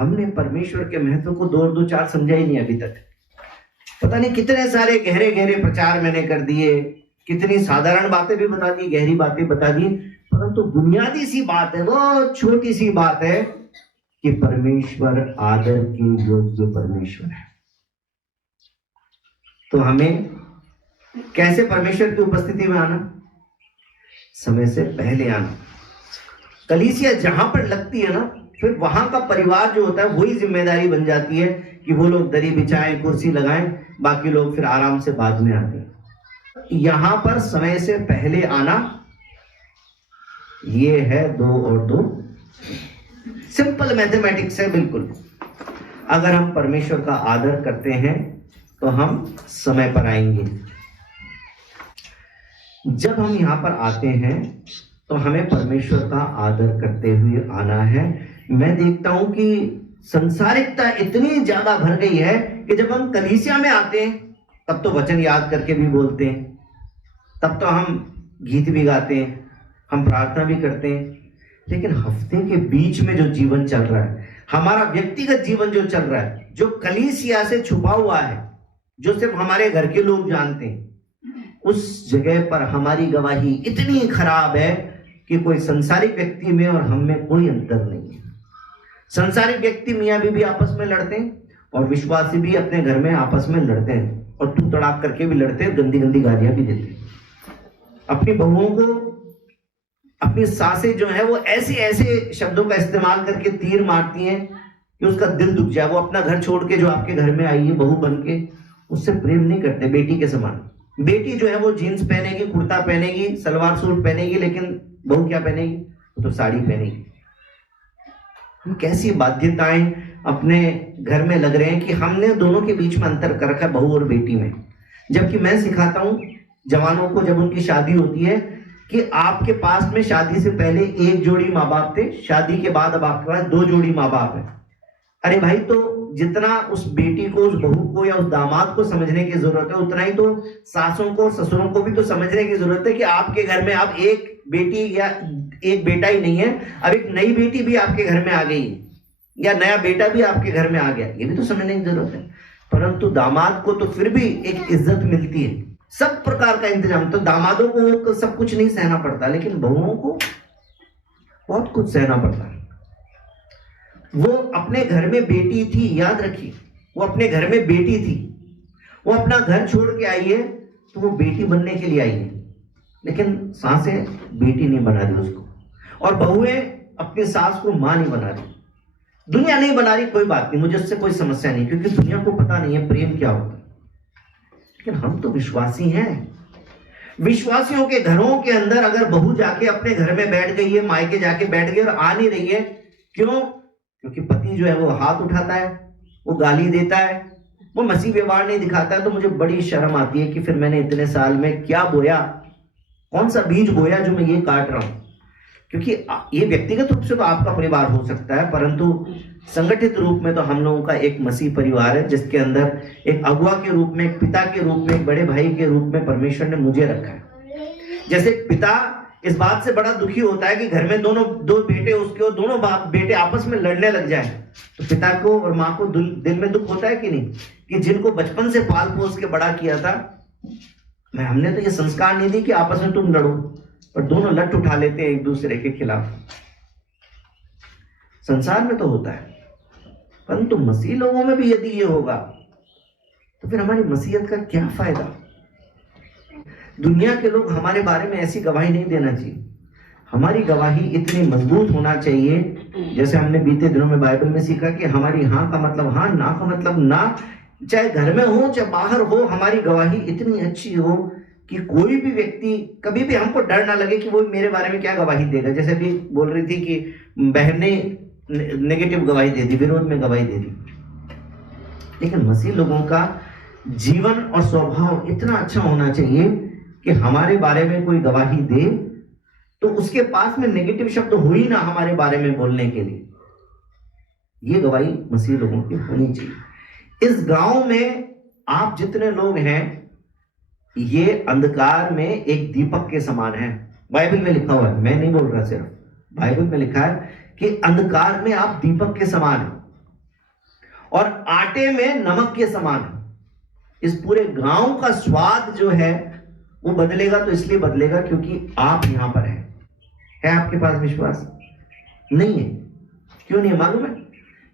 हमने परमेश्वर के महत्व को दो और दो चार समझा ही नहीं अभी तक। पता नहीं कितने सारे गहरे गहरे प्रचार मैंने कर दिए, कितनी साधारण बातें भी बता दी, गहरी बातें बता दी, परंतु बुनियादी सी बात है, वो छोटी सी बात है कि परमेश्वर आदर के योग्य परमेश्वर है। तो हमें कैसे परमेश्वर की उपस्थिति में आना? समय से पहले आना। कलीसिया जहां पर लगती है ना, फिर वहां का परिवार जो होता है वही जिम्मेदारी बन जाती है कि वो लोग दरी बिछाएं, कुर्सी लगाएं, बाकी लोग फिर आराम से बाद में आते हैं। यहां पर समय से पहले आना, ये है 2 और 2, सिंपल मैथमेटिक्स है बिल्कुल। अगर हम परमेश्वर का आदर करते हैं तो हम समय पर आएंगे। जब हम यहां पर आते हैं तो हमें परमेश्वर का आदर करते हुए आना है। मैं देखता हूं कि संसारिकता इतनी ज्यादा भर गई है कि जब हम कलीसिया में आते हैं तब तो वचन याद करके भी बोलते हैं, तब तो हम गीत भी गाते हैं, हम प्रार्थना भी करते हैं, लेकिन हफ्ते के बीच में जो जीवन चल रहा है, हमारा व्यक्तिगत जीवन जो चल रहा है, जो कलीसिया से छुपा हुआ है, जो सिर्फ हमारे घर के लोग जानते हैं, उस जगह पर हमारी गवाही इतनी खराब है कि कोई संसारिक व्यक्ति में और हम में कोई अंतर नहीं है। संसारिक व्यक्ति मियां बीवी आपस में लड़ते हैं और विश्वासी भी अपने घर में आपस में लड़ते हैं और तू तड़ाक करके भी लड़ते हैं, गंदी गंदी गालियां भी देते हैं। अपनी बहुओं को, अपनी सासें जो है वो ऐसे ऐसे शब्दों का इस्तेमाल करके तीर मारती हैं कि उसका दिल दुख जाए। वो अपना घर छोड़ के जो आपके घर में आई है बहू बन के, उससे प्रेम नहीं करते बेटी के समान। बेटी जो है वो जीन्स पहनेगी, कुर्ता पहनेगी, सलवार सूट पहनेगी, लेकिन बहू क्या पहनेगी? तो साड़ी पहनेगी। कैसी बाध्यताएं अपने घर में लग रहे हैं कि हमने दोनों के बीच में अंतर कर रखा है, बहू और बेटी में। जबकि मैं सिखाता हूं जवानों को जब उनकी शादी होती है कि आपके पास में शादी से पहले एक जोड़ी माँ बाप थे, शादी के बाद अब आपके पास 2 जोड़ी माँ बाप है। अरे भाई, तो जितना उस बेटी को, उस बहू को या उस दामाद को समझने की जरूरत है, उतना ही तो सासों को और ससुरों को भी तो समझने की जरूरत है कि आपके घर में अब एक बेटी या एक बेटा ही नहीं है, अब एक नई बेटी भी आपके घर में आ गई है या नया बेटा भी आपके घर में आ गया, ये भी तो समझने की जरूरत है। परंतु दामाद को तो फिर भी एक इज्जत मिलती है, सब प्रकार का इंतजाम। तो दामादों को सब कुछ नहीं सहना पड़ता, लेकिन बहुओं को बहुत कुछ सहना पड़ता है। वो अपने घर में बेटी थी, याद रखिए, वो अपने घर में बेटी थी। वो अपना घर छोड़ के आई है तो वो बेटी बनने के लिए आई है, लेकिन सासें बेटी नहीं बना रही उसको, और बहुएं अपनी सास को मां नहीं बना रही। दुनिया नहीं बना रही, कोई बात नहीं, मुझे उससे कोई समस्या नहीं, क्योंकि दुनिया को पता नहीं है प्रेम क्या होता है। लेकिन हम तो विश्वासी हैं। विश्वासियों के घरों के अंदर अगर बहू जाके अपने घर में बैठ गई है, मायके जाके बैठ गई और आ नहीं रही है, क्यों? क्योंकि पति जो है वो हाथ उठाता है, वो गाली देता है, वो मसीह व्यवहार नहीं दिखाता है। तो मुझे बड़ी शर्म आती है कि फिर मैंने इतने साल में क्या बोया, कौन सा बीज बोया जो मैं ये काट रहा हूं। क्योंकि ये व्यक्तिगत रूप से तो आपका परिवार हो सकता है, परंतु संगठित रूप में तो हम लोगों का एक मसीह परिवार है, जिसके अंदर एक अगुआ के रूप में, एक पिता के रूप में, एक बड़े भाई के रूप में परमेश्वर ने मुझे रखा है। जैसे पिता इस बात से बड़ा दुखी होता है कि घर में दो बेटे उसके और दोनों बेटे आपस में लड़ने लग जाए, तो पिता को और माँ को दिल में दुख होता है कि नहीं, कि जिनको बचपन से पाल पोस के बड़ा किया था, हमने तो ये संस्कार नहीं दी कि आपस में तुम लड़ो, पर दोनों लट उठा लेते हैं एक दूसरे के खिलाफ। संसार में तो होता है, परंतु मसीह लोगों में भी यदि ये होगा तो फिर हमारी मसीहत का क्या फायदा? दुनिया के लोग हमारे बारे में ऐसी गवाही नहीं देना चाहिए। हमारी गवाही इतनी मजबूत होना चाहिए, जैसे हमने बीते दिनों में बाइबल में सीखा कि हमारी हाँ का मतलब हाँ, ना का मतलब ना, चाहे घर में हो चाहे बाहर हो, हमारी गवाही इतनी अच्छी हो कि कोई भी व्यक्ति, कभी भी हमको डर ना लगे कि वो मेरे बारे में क्या गवाही देगा। जैसे भी बोल रही थी कि बहन ने नेगेटिव गवाही दे दी, विरोध में गवाही दे दी, लेकिन मसीह लोगों का जीवन और स्वभाव इतना अच्छा होना चाहिए कि हमारे बारे में कोई गवाही दे तो उसके पास में नेगेटिव शब्द हो ही ना हमारे बारे में बोलने के लिए। ये गवाही मसीह लोगों की होनी चाहिए। इस गांव में आप जितने लोग हैं, ये अंधकार में एक दीपक के समान है। बाइबल में लिखा हुआ है, मैं नहीं बोल रहा, सिर्फ बाइबल में लिखा है कि अंधकार में आप दीपक के समान हैं। और आटे में नमक के समान है। इस पूरे गांव का स्वाद जो है वो बदलेगा, तो इसलिए बदलेगा क्योंकि आप यहां पर हैं। है आपके पास विश्वास? नहीं है। क्यों नहीं है मालूम है?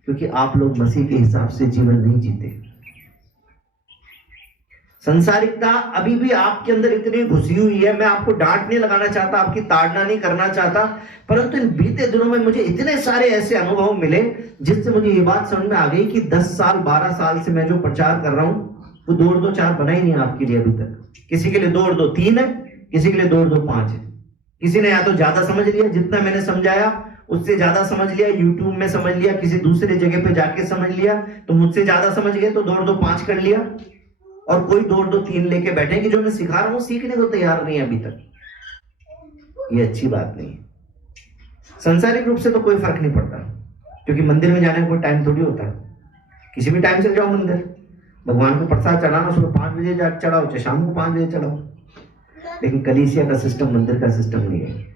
क्योंकि आप लोग मसीह के हिसाब से जीवन नहीं जीते। संसारिकता अभी भी आपके अंदर इतनी घुसी हुई है। मैं आपको डांट नहीं लगाना चाहता, आपकी ताड़ना नहीं करना चाहता, परंतु इन बीते दिनों में मुझे इतने सारे ऐसे अनुभव मिले जिससे मुझे ये बात समझ में आ गई कि 10 साल 12 साल से मैं जो प्रचार कर रहा हूं वो 2 और 2 4 बना ही नहीं आपके लिए अभी तक। किसी के लिए 2 और 2 3 है, किसी के लिए 2 और 2 5 है। किसी ने या तो ज्यादा समझ लिया, जितना मैंने समझाया उससे ज्यादा समझ लिया, यूट्यूब में समझ लिया, किसी दूसरे जगह पे जाके समझ लिया, तो मुझसे ज्यादा समझ गए तो 2 और 2 5 कर लिया, और कोई 2 और 2 3 लेके बैठे कि जो मैं सिखा रहा हूं सीखने को तैयार नहीं है अभी तक। ये अच्छी बात नहीं है। सांसारिक रूप से तो कोई फर्क नहीं पड़ता, क्योंकि मंदिर में जाने का कोई टाइम थोड़ी होता है। किसी भी टाइम चल जाओ मंदिर, भगवान को प्रसाद चढ़ाना सुबह 5 बजे जाकर चढ़ाओ, चाहे शाम को 5 बजे चढ़ाओ। लेकिन कलीसिया का सिस्टम मंदिर का सिस्टम नहीं है।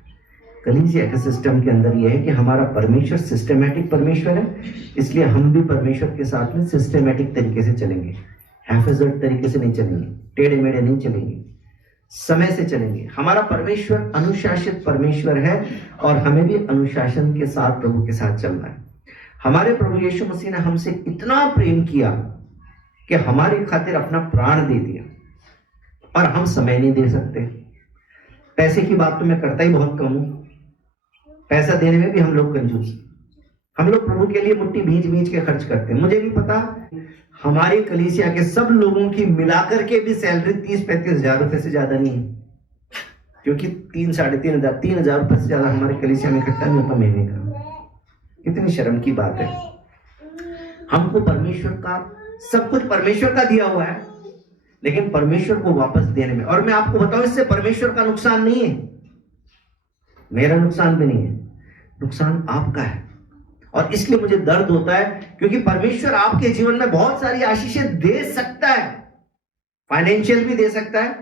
कलीसिया के सिस्टम के अंदर यह है कि हमारा परमेश्वर सिस्टमैटिक परमेश्वर है, इसलिए हम भी परमेश्वर के साथ में सिस्टमैटिक तरीके से चलेंगे। हैफेजर्ड तरीके से नहीं चलेंगे, टेढ़े मेढ़े नहीं चलेंगे, समय से चलेंगे। हमारा परमेश्वर अनुशासित परमेश्वर है और हमें भी अनुशासन के साथ प्रभु के साथ चलना है। हमारे प्रभु यीशु मसीह ने हमसे इतना प्रेम किया कि हमारे खातिर अपना प्राण दे दिया, और हम समय नहीं दे सकते। पैसे की बात तो मैं करता ही बहुत कम हूं, पैसा देने में भी हम लोग कंजूस। हम लोग प्रभु के लिए मुट्ठी भींच भींच के खर्च करते हैं। मुझे नहीं पता हमारे कलीसिया के सब लोगों की मिलाकर के भी सैलरी 30-35 हजार रुपए से ज्यादा नहीं है, क्योंकि 3-3.5 रुपए से ज्यादा हमारे कलीसिया में इकट्ठा नहीं होता महीने का। कितनी शर्म की बात है। हमको परमेश्वर का सब कुछ परमेश्वर का दिया हुआ है, लेकिन परमेश्वर को वापस देने में, और मैं आपको बताऊं इससे परमेश्वर का नुकसान नहीं है, मेरा नुकसान भी नहीं है, नुकसान आपका है। और इसलिए मुझे दर्द होता है, क्योंकि परमेश्वर आपके जीवन में बहुत सारी आशीषें दे सकता है। फाइनेंशियल भी दे सकता है,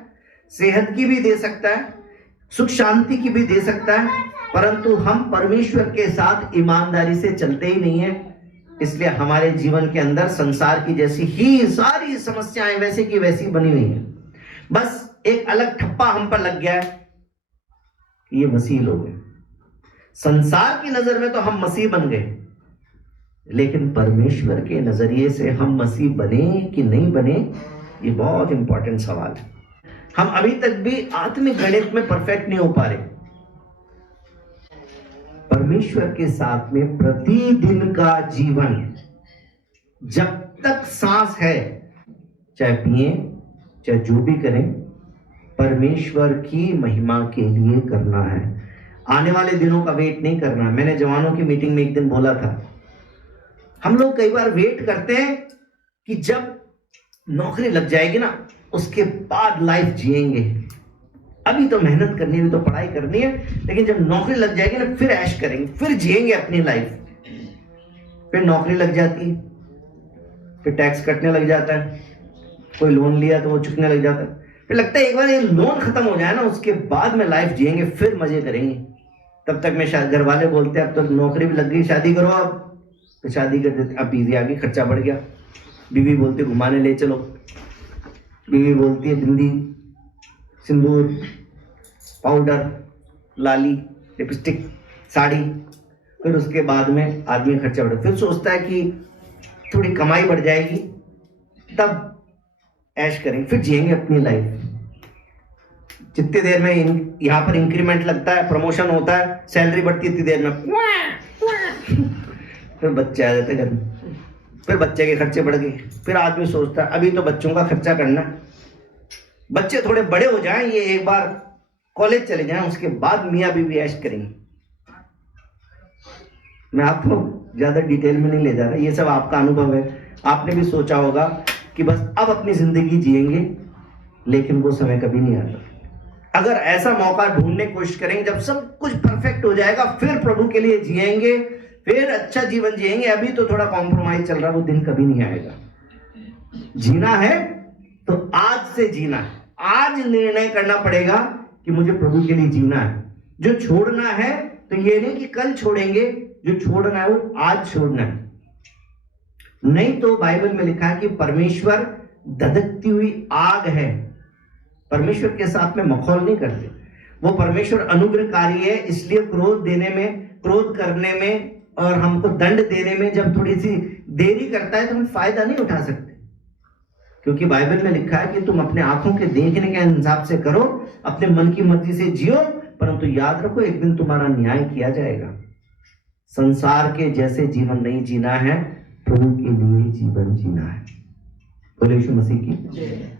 सेहत की भी दे सकता है, सुख शांति की भी दे सकता है, परंतु हम परमेश्वर के साथ ईमानदारी से चलते ही नहीं है। इसलिए हमारे जीवन के अंदर संसार की जैसी ही सारी समस्याएं वैसे की वैसी बनी हुई हैं। बस एक अलग ठप्पा हम पर लग गया है, ये मसीह लोग हैं। संसार की नजर में तो हम मसीह बन गए, लेकिन परमेश्वर के नजरिए से हम मसीह बने कि नहीं बने, ये बहुत इंपॉर्टेंट सवाल है। हम अभी तक भी आत्मिक गणित में परफेक्ट नहीं हो पा रहे। परमेश्वर के साथ में प्रतिदिन का जीवन, जब तक सांस है, चाहे पिए चाहे जो भी करें, परमेश्वर की महिमा के लिए करना है। आने वाले दिनों का वेट नहीं करना। मैंने जवानों की मीटिंग में एक दिन बोला था, हम लोग कई बार वेट करते हैं कि जब नौकरी लग जाएगी ना उसके बाद लाइफ जिएंगे। अभी तो मेहनत करनी है, तो पढ़ाई करनी है, लेकिन जब नौकरी लग जाएगी ना फिर ऐश करेंगे, फिर जिएंगे अपनी लाइफ। फिर नौकरी लग जाती है, फिर टैक्स कटने लग जाता है, कोई लोन लिया तो वो चुकने लग जाता है, फिर लगता है एक बार ये लोन खत्म हो जाए ना उसके बाद में लाइफ जिएंगे, फिर मजे करेंगे। तब तक में शायद घर वाले बोलते हैं अब तो नौकरी भी लग गई, शादी करो। अब तो शादी कर देते, अब बीवी आ गई, खर्चा बढ़ गया। बीवी बोलती है घुमाने ले चलो, बीवी बोलती है बिंदी, सिंदूर, पाउडर, लाली, लिपस्टिक, साड़ी। फिर उसके बाद में आदमी खर्चा बढ़ा, फिर सोचता है कि थोड़ी कमाई बढ़ जाएगी तब ऐश करेंगे, फिर जिएंगे अपनी लाइफ। जितनी देर में यहाँ पर इंक्रीमेंट लगता है, प्रमोशन होता है, सैलरी बढ़ती है, इतनी देर में फिर बच्चे आ जाते घर में, फिर बच्चे के खर्चे बढ़ गए। फिर आदमी सोचता है अभी तो बच्चों का खर्चा करना, बच्चे थोड़े बड़े हो जाएं, ये एक बार कॉलेज चले जाएं, उसके बाद मियाँ बीवी ऐश करेंगे। मैं आपको ज्यादा डिटेल में नहीं ले जा रहा, ये सब आपका अनुभव है। आपने भी सोचा होगा कि बस अब अपनी जिंदगी जिएंगे, लेकिन वो समय कभी नहीं आता। अगर ऐसा मौका ढूंढने की कोशिश करेंगे जब सब कुछ परफेक्ट हो जाएगा, फिर प्रभु के लिए जिएंगे, फिर अच्छा जीवन जिएंगे, अभी तो थोड़ा कॉम्प्रोमाइज चल रहा, वो दिन कभी नहीं आएगा। जीना है तो आज से जीना है, आज निर्णय करना पड़ेगा कि मुझे प्रभु के लिए जीना है। जो छोड़ना है तो ये नहीं कि कल छोड़ेंगे, जो छोड़ना है वो आज छोड़ना है। नहीं तो बाइबल में लिखा है कि परमेश्वर धधकती हुई आग है। परमेश्वर के साथ में मखौल नहीं करते। वो परमेश्वर अनुग्रहकारी है, इसलिए क्रोध देने में, क्रोध करने में और हमको दंड देने में जब थोड़ी सी देरी करता है तो हम फायदा नहीं उठा सकते, क्योंकि बाइबल में लिखा है कि तुम अपने आंखों के देखने के हिसाब से करो, अपने मन की मर्जी से जियो, परंतु याद रखो एक दिन तुम्हारा न्याय किया जाएगा। संसार के जैसे जीवन नहीं जीना है, प्रभु के लिए जीवन जीना है। बोले यीशु मसीह की।